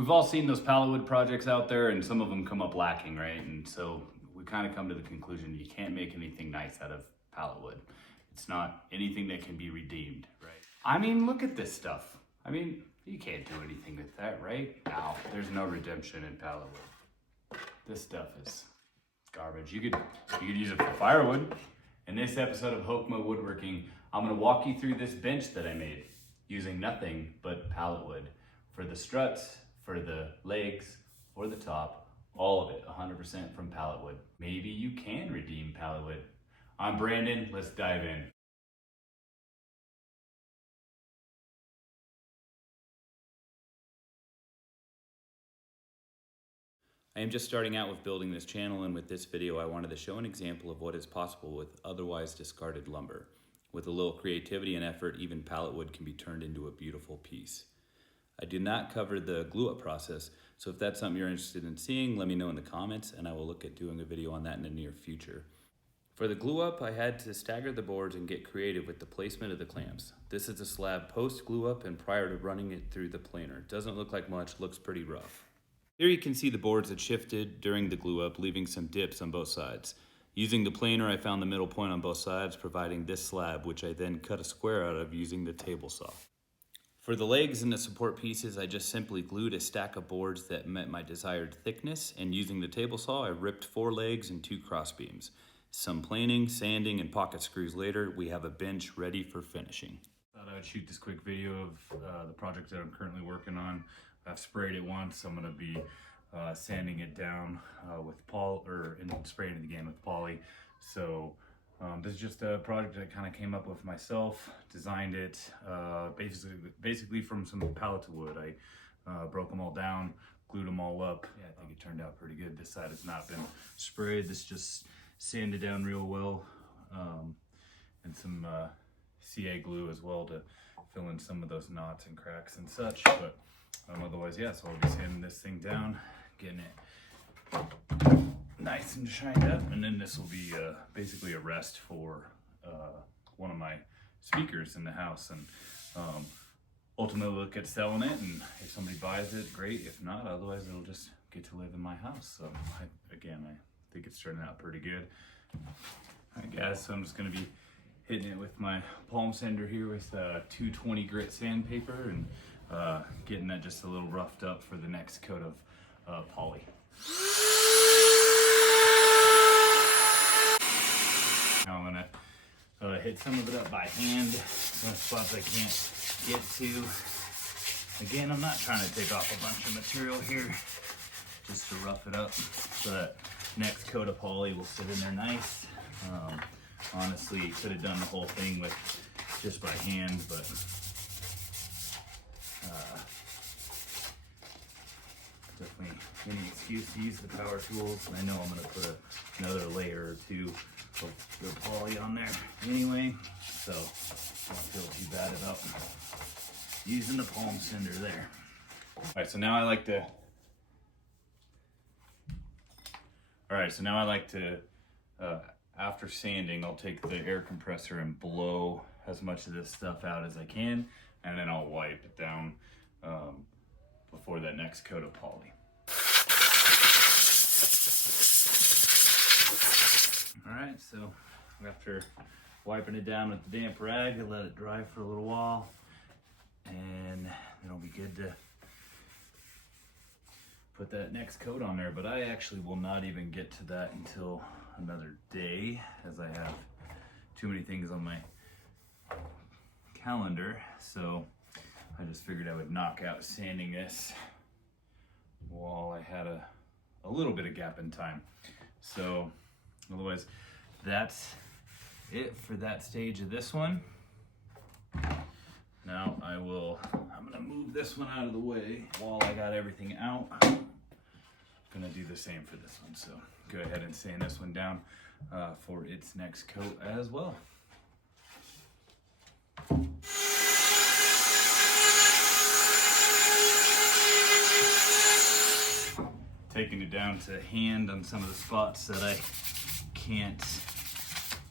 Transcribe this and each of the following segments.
We've all seen those pallet wood projects out there, and some of them come up lacking, right? And so we kind of come to the conclusion you can't make anything nice out of pallet wood. It's not anything that can be redeemed, right? I mean, look at this stuff. I mean, you can't do anything with that, right? No, there's no redemption in pallet wood. This stuff is garbage. You could use it for firewood. In this episode of Hokma Woodworking, I'm gonna walk you through this bench that I made using nothing but pallet wood. For the struts, for the legs, for the top, all of it 100% from pallet wood. Maybe you can redeem pallet wood. I'm Brandon, let's dive in. I am just starting out with building this channel, and with this video I wanted to show an example of what is possible with otherwise discarded lumber. With a little creativity and effort, even pallet wood can be turned into a beautiful piece. I did not cover the glue up process, so if that's something you're interested in seeing, let me know in the comments and I will look at doing a video on that in the near future. For the glue up, I had to stagger the boards and get creative with the placement of the clamps. This is a slab post glue up and prior to running it through the planer. Doesn't look like much, looks pretty rough. Here you can see the boards that shifted during the glue up, leaving some dips on both sides. Using the planer, I found the middle point on both sides, providing this slab, which I then cut a square out of using the table saw. For the legs and the support pieces, I just simply glued a stack of boards that met my desired thickness, and using the table saw, I ripped 4 legs and 2 cross beams. Some planing, sanding, and pocket screws later, we have a bench ready for finishing. Thought I would shoot this quick video of the project that I'm currently working on. I've sprayed it once. I'm gonna be sanding it down with spraying it again with poly. So this is just a project I kind of came up with myself, designed it basically from some pallets of wood. I broke them all down, glued them all up. Yeah, I think it turned out pretty good. This side has not been sprayed. This just sanded down real well, and some CA glue as well to fill in some of those knots and cracks and such. But otherwise, yeah, so I'll be sanding this thing down, getting it nice and shined up, and then this will be basically a rest for one of my speakers in the house, and ultimately look at selling it, and if somebody buys it, great. If not, otherwise it'll just get to live in my house. So I think it's turning out pretty good. All right, guys, so I'm just gonna be hitting it with my palm sander here with 220 grit sandpaper, and getting that just a little roughed up for the next coat of poly. Now I'm gonna hit some of it up by hand, some spots I can't get to. Again, I'm not trying to take off a bunch of material here, just to rough it up so that next coat of poly will sit in there nice. Honestly, could have done the whole thing with just by hand, but definitely any excuse to use the power tools. I know I'm gonna put another layer or 2 of the poly on there anyway, so don't feel too bad about using the palm sander there. All right, so now I like to, after sanding, I'll take the air compressor and blow as much of this stuff out as I can, and then I'll wipe it down before that next coat of poly. All right, so after wiping it down with the damp rag, I let it dry for a little while, and it'll be good to put that next coat on there. But I actually will not even get to that until another day, as I have too many things on my calendar. So I just figured I would knock out sanding this while I had a little bit of gap in time. So otherwise, that's it for that stage of this one. Now I'm gonna move this one out of the way while I got everything out. Gonna do the same for this one. So go ahead and sand this one down for its next coat as well. Taking it down to hand on some of the spots that I can't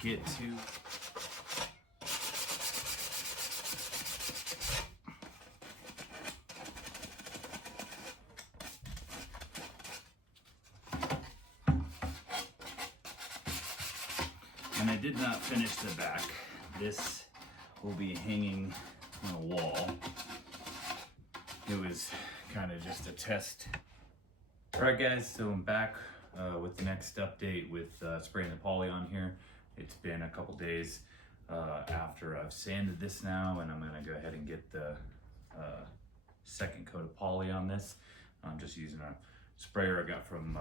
get to. And I did not finish the back. This will be hanging on a wall. It was kind of just a test. All right guys, so I'm back with the next update with spraying the poly on here. It's been a couple days after I've sanded this now, and I'm gonna go ahead and get the second coat of poly on this. I'm just using a sprayer I got from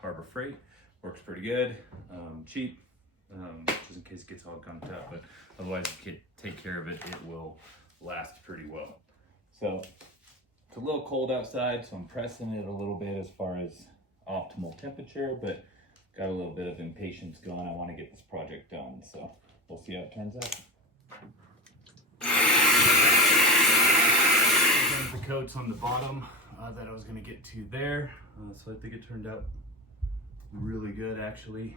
Harbor Freight. Works pretty good, cheap, just in case it gets all gunked up, but otherwise if you take care of it, it will last pretty well. So it's a little cold outside, so I'm pressing it a little bit as far as optimal temperature, but got a little bit of impatience going. I want to get this project done, so we'll see how it turns out. There's the coats on the bottom that I was going to get to there, so I think it turned out really good actually.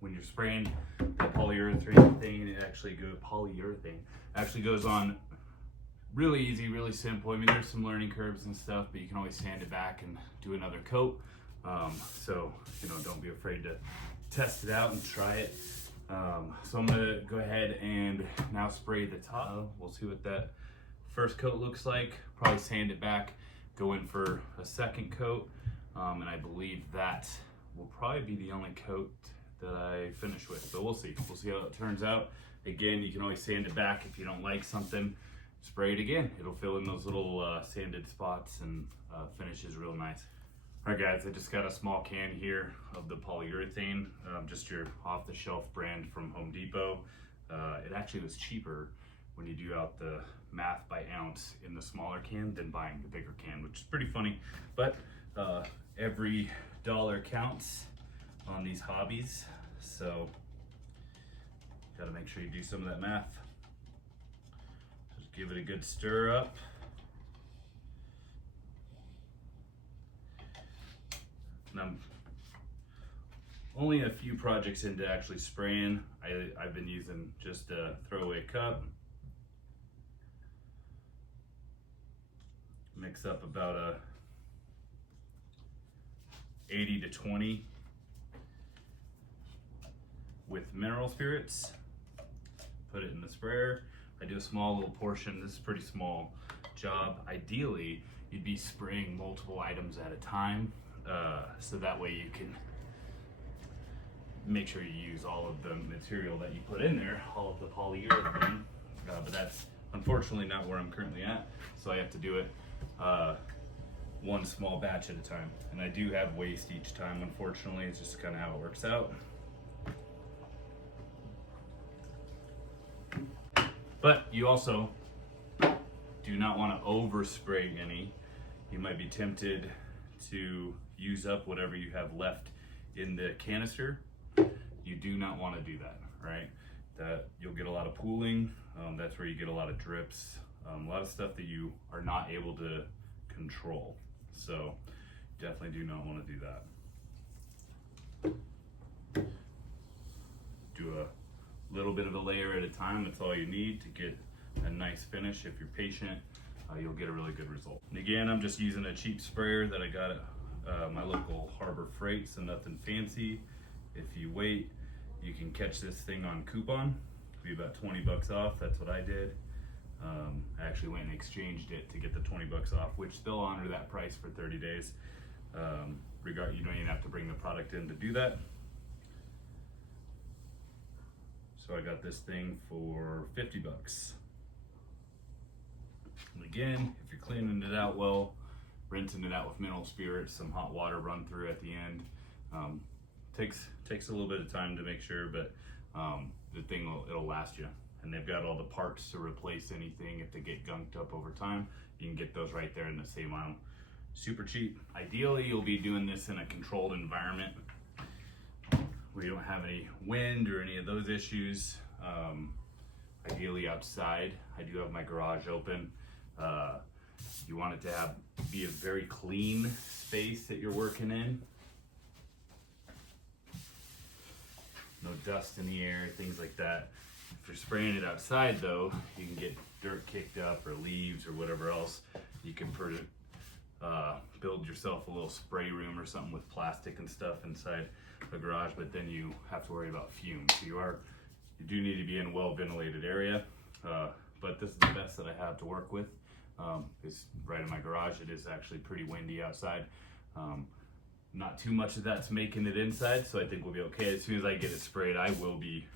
When you're spraying the polyurethane thing, it actually goes on really easy, really simple. I mean, there's some learning curves and stuff, but you can always sand it back and do another coat. So, you know, don't be afraid to test it out and try it. So I'm gonna go ahead and now spray the top. We'll see what that first coat looks like. Probably sand it back, go in for a second coat. And I believe that will probably be the only coat that I finish with. So we'll see how it turns out. Again, you can always sand it back if you don't like something. Spray it again. It'll fill in those little sanded spots and finishes real nice. All right guys, I just got a small can here of the polyurethane, just your off-the-shelf brand from Home Depot. It actually was cheaper when you do out the math by ounce in the smaller can than buying the bigger can, which is pretty funny. But every dollar counts on these hobbies, so gotta make sure you do some of that math. Just give it a good stir up. And I'm only a few projects into actually spraying. I've been using just a throwaway cup. Mix up about a 80 to 20 with mineral spirits. Put it in the sprayer. I do a small little portion. This is a pretty small job. Ideally, you'd be spraying multiple items at a time. So that way you can make sure you use all of the material that you put in there, all of the polyurethane, but that's unfortunately not where I'm currently at, so I have to do it one small batch at a time, and I do have waste each time. Unfortunately, it's just kind of how it works out. But you also do not want to overspray any. You might be tempted to use up whatever you have left in the canister. You do not want to do that, right? That you'll get a lot of pooling. That's where you get a lot of drips, a lot of stuff that you are not able to control. So definitely do not want to do that. Do a little bit of a layer at a time. That's all you need to get a nice finish. If you're patient, you'll get a really good result. And again, I'm just using a cheap sprayer that I got at my local Harbor Freight, so nothing fancy. If you wait, you can catch this thing on coupon. It'll be about 20 bucks off. That's what I did. I actually went and exchanged it to get the 20 bucks off, which they'll honor that price for 30 days. You don't even have to bring the product in to do that. So I got this thing for 50 bucks. And again, if you're cleaning it out well, rinsing it out with mineral spirits, some hot water run through at the end. Takes a little bit of time to make sure, but the thing it'll last you. And they've got all the parts to replace anything if they get gunked up over time. You can get those right there in the same aisle. Super cheap. Ideally, you'll be doing this in a controlled environment where you don't have any wind or any of those issues. Ideally outside. I do have my garage open. You want it to be a very clean space that you're working in. No dust in the air, things like that. If you're spraying it outside though, you can get dirt kicked up or leaves or whatever else. You can build build yourself a little spray room or something with plastic and stuff inside the garage, but then you have to worry about fumes. So you do need to be in a well ventilated area, but this is the best that I have to work with. It's right in my garage. It is actually pretty windy outside. Not too much of that's making it inside, so I think we'll be okay. As soon as I get it sprayed, I will be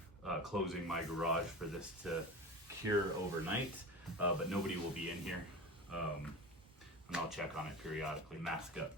closing my garage for this to cure overnight, but nobody will be in here. And I'll check on it periodically. Mask up.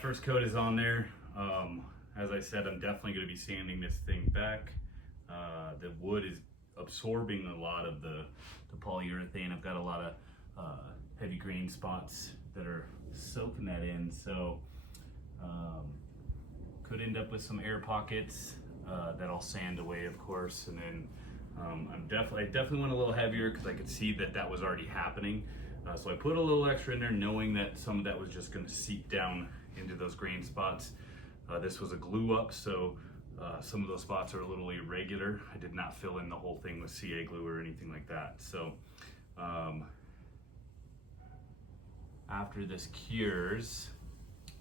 First coat is on there. As I said, I'm definitely going to be sanding this thing back. The wood is absorbing a lot of the polyurethane. I've got a lot of heavy grain spots that are soaking that in, so could end up with some air pockets that I'll sand away, of course. And then I definitely went a little heavier because I could see that was already happening. So I put a little extra in there, knowing that some of that was just going to seep down into those grain spots. This was a glue up, so some of those spots are a little irregular. I did not fill in the whole thing with CA glue or anything like that. So after this cures,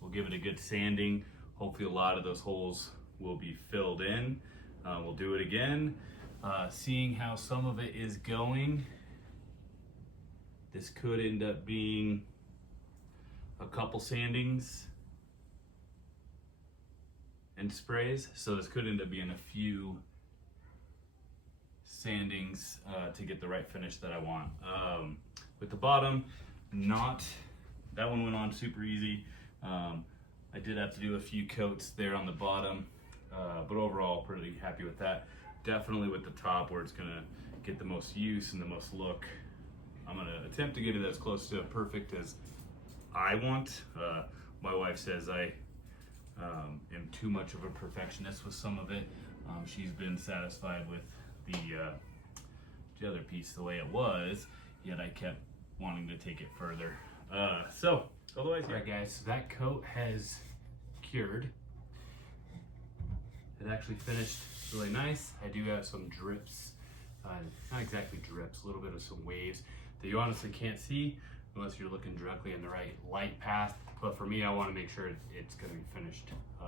we'll give it a good sanding. Hopefully a lot of those holes will be filled in. We'll do it again, seeing how some of it is going. This could end up being a couple sandings and sprays, so this could end up being a few sandings to get the right finish that I want. With the bottom, that one went on super easy. I did have to do a few coats there on the bottom, but overall pretty happy with that. Definitely with the top, where it's gonna get the most use and the most look, I'm gonna attempt to get it as close to perfect as I want. My wife says I am too much of a perfectionist with some of it. She's been satisfied with the other piece the way it was, yet I kept wanting to take it further. So otherwise, yeah. Alright guys, so that coat has cured. It actually finished really nice. I do have some drips, not exactly drips, a little bit of some waves that you honestly can't see unless you're looking directly in the right light path. But for me, I want to make sure it's going to be finished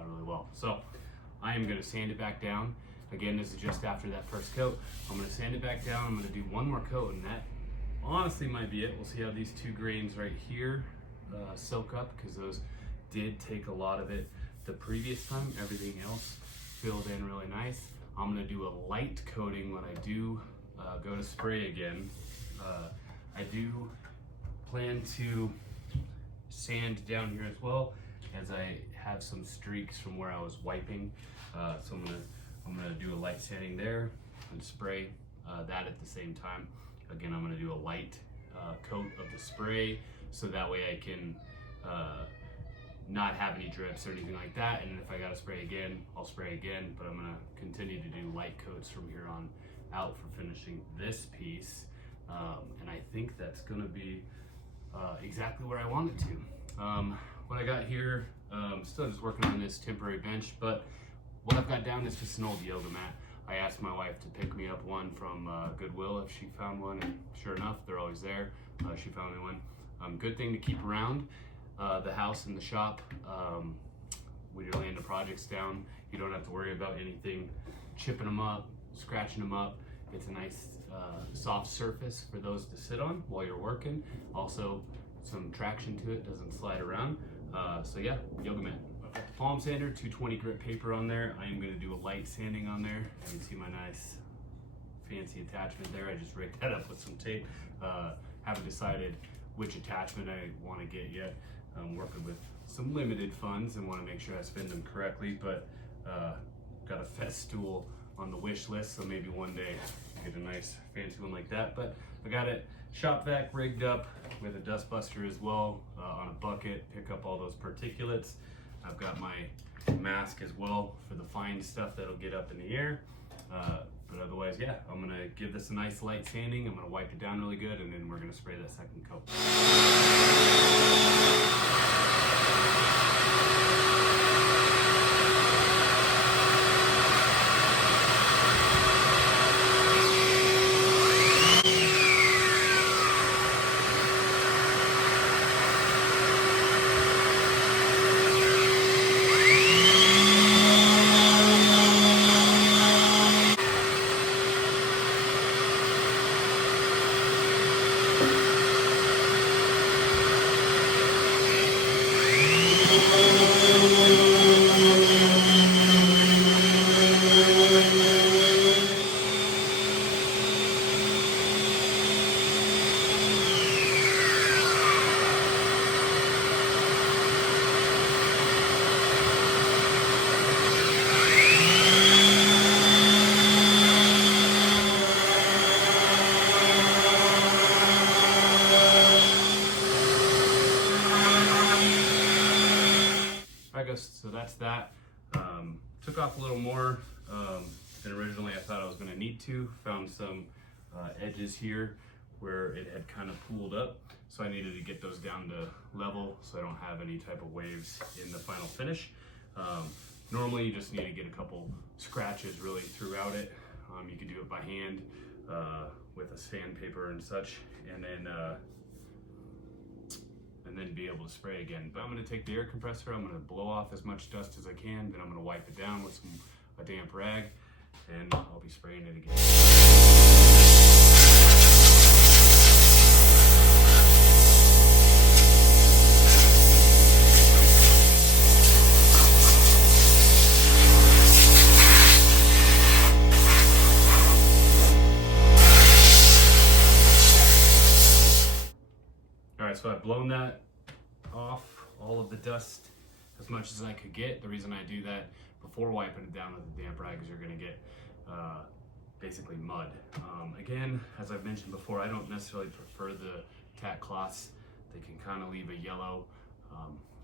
really well. So I am going to sand it back down. Again, this is just after that first coat. I'm going to sand it back down. I'm going to do one more coat, and that honestly might be it. We'll see how these two grains right here soak up, because those did take a lot of it the previous time. Everything else filled in really nice. I'm going to do a light coating when I do go to spray again. I do plan to sand down here as well, as I have some streaks from where I was wiping. So I'm gonna do a light sanding there and spray that at the same time. Again, I'm gonna do a light coat of the spray, so that way I can not have any drips or anything like that. And if I gotta spray again, I'll spray again, but I'm gonna continue to do light coats from here on out for finishing this piece. And I think that's gonna be exactly where I want it to. What I got here, still just working on this temporary bench, but what I've got down is just an old yoga mat. I asked my wife to pick me up one from Goodwill if she found one, and sure enough, they're always there. She found me one. Good thing to keep around the house and the shop. When you're laying the projects down, you don't have to worry about anything chipping them up, scratching them up. It's a nice soft surface for those to sit on while you're working. Also, some traction to it, doesn't slide around. So yeah, yoga mat. Palm sander, 220 grit paper on there. I am going to do a light sanding on there. You can see my nice fancy attachment there. I just rigged that up with some tape. Haven't decided which attachment I want to get yet. I'm working with some limited funds and want to make sure I spend them correctly, but got a Festool on the wish list, so maybe one day get a nice fancy one like that. But I got it shop vac rigged up with a dust buster as well, on a bucket, pick up all those particulates. I've got my mask as well for the fine stuff that'll get up in the air. But otherwise, yeah, I'm gonna give this a nice light sanding. I'm gonna wipe it down really good, and then we're gonna spray that second coat. So that's that. Took off a little more than originally I thought I was going to need to. Found some edges here where it had kind of pooled up, so I needed to get those down to level so I don't have any type of waves in the final finish. Normally you just need to get a couple scratches really throughout it. You can do it by hand with a sandpaper and such, and then be able to spray again. But I'm gonna take the air compressor, I'm gonna blow off as much dust as I can, then I'm gonna wipe it down with a damp rag, and I'll be spraying it again. All right, so I've blown that off, all of the dust, as much as I could get. The reason I do that before wiping it down with a damp rag is you're gonna get basically mud. Again, as I've mentioned before, I don't necessarily prefer the tack cloths. They can kind of leave a yellow.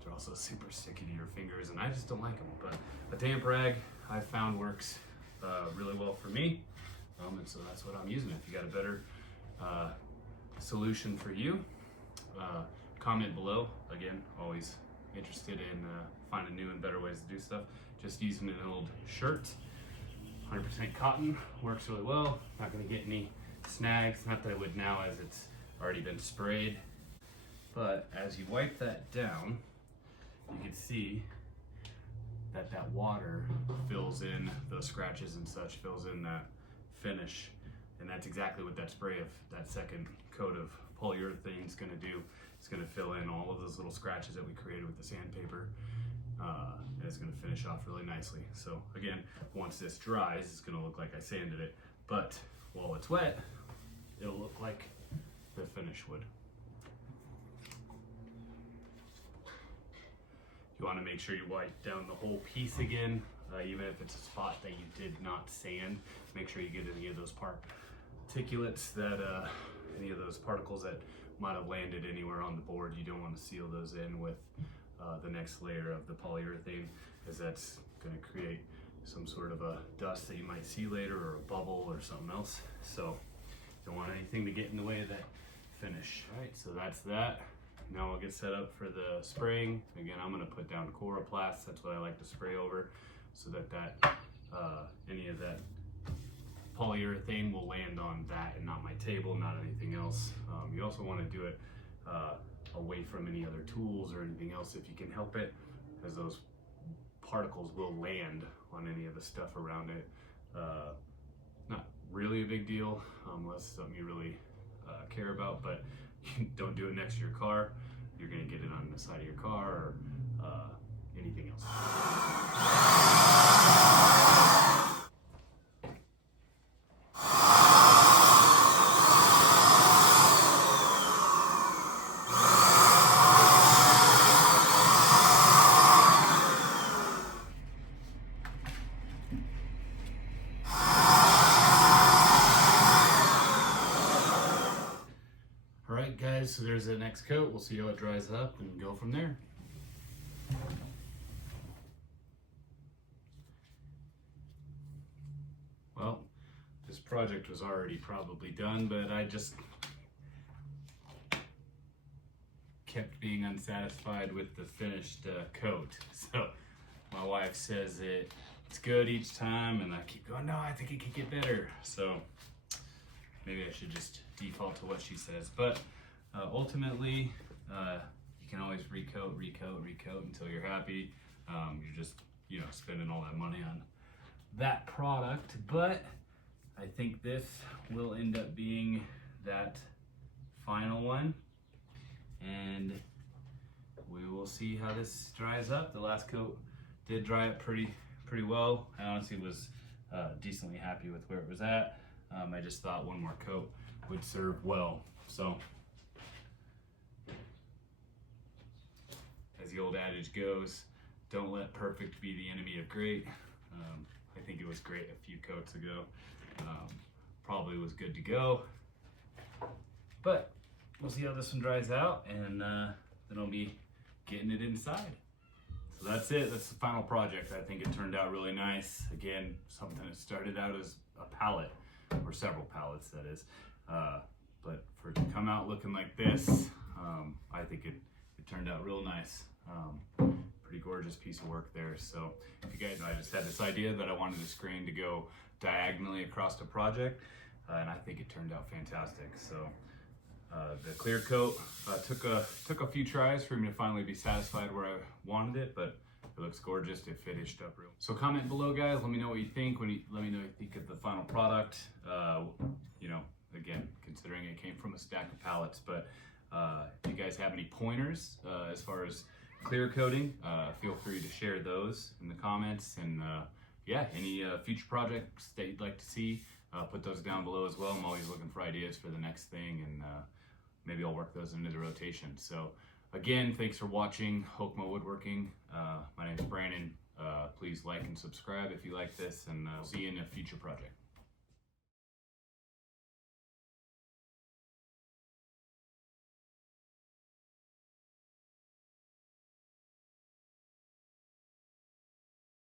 They're also super sticky to your fingers, and I just don't like them. But a damp rag I've found works really well for me, and so that's what I'm using. If you got a better solution for you, comment below. Again, always interested in finding new and better ways to do stuff. Just using an old shirt, 100% cotton, works really well. Not gonna get any snags, not that I would now as it's already been sprayed. But as you wipe that down, you can see that that water fills in those scratches and such, fills in that finish. And that's exactly what that spray of that second coat of polyurethane is gonna do. It's gonna fill in all of those little scratches that we created with the sandpaper, and it's gonna finish off really nicely. So again, once this dries, it's gonna look like I sanded it, but while it's wet, it'll look like the finish would. You wanna make sure you wipe down the whole piece again, even if it's a spot that you did not sand. Make sure you get any of those particulates that, any of those particles that might have landed anywhere on the board. You don't want to seal those in with the next layer of the polyurethane, as that's going to create some sort of a dust that you might see later, or a bubble or something else. So don't want anything to get in the way of that finish. All right, so that's that. Now I'll get set up for the spraying. Again, I'm going to put down Coroplast. That's what I like to spray over, so that any of that polyurethane will land on that and not my table, not anything else. You also want to do it away from any other tools or anything else if you can help it, as those particles will land on any of the stuff around it. Not really a big deal unless it's something you really care about, but don't do it next to your car. You're going to get it on the side of your car, or anything else. Alright guys, so there's the next coat. We'll see how it dries up and go from there. project was already probably done, but I just kept being unsatisfied with the finished coat. So my wife says it's good each time, and I keep going, no, I think it could get better. So maybe I should just default to what she says. But ultimately, you can always recoat until you're happy. You're just, spending all that money on that product. But I think this will end up being that final one, and we will see how this dries up. The last coat did dry up pretty well. I honestly was decently happy with where it was at. I just thought one more coat would serve well. So, as the old adage goes, don't let perfect be the enemy of great. I think it was great a few coats ago. Probably was good to go. But we'll see how this one dries out, and then I'll be getting it inside. So that's it. That's the final project. I think it turned out really nice. Again, something that started out as a pallet, or several pallets, that is. But for it to come out looking like this, I think it turned out real nice. Pretty gorgeous piece of work there. So if you guys know, I just had this idea that I wanted the screen to go diagonally across the project, and I think it turned out fantastic. So the clear coat took a few tries for me to finally be satisfied where I wanted it, but it looks gorgeous. It finished up real. So comment below, guys. Let me know what you think. Let me know what you think of the final product. Again, considering it came from a stack of pallets, but if you guys have any pointers as far as clear coating, feel free to share those in the comments. And any future projects that you'd like to see, put those down below as well. I'm always looking for ideas for the next thing, and maybe I'll work those into the rotation. So again, thanks for watching Hokma Woodworking. My name's Brandon. Please like and subscribe if you like this, and I'll see you in a future project.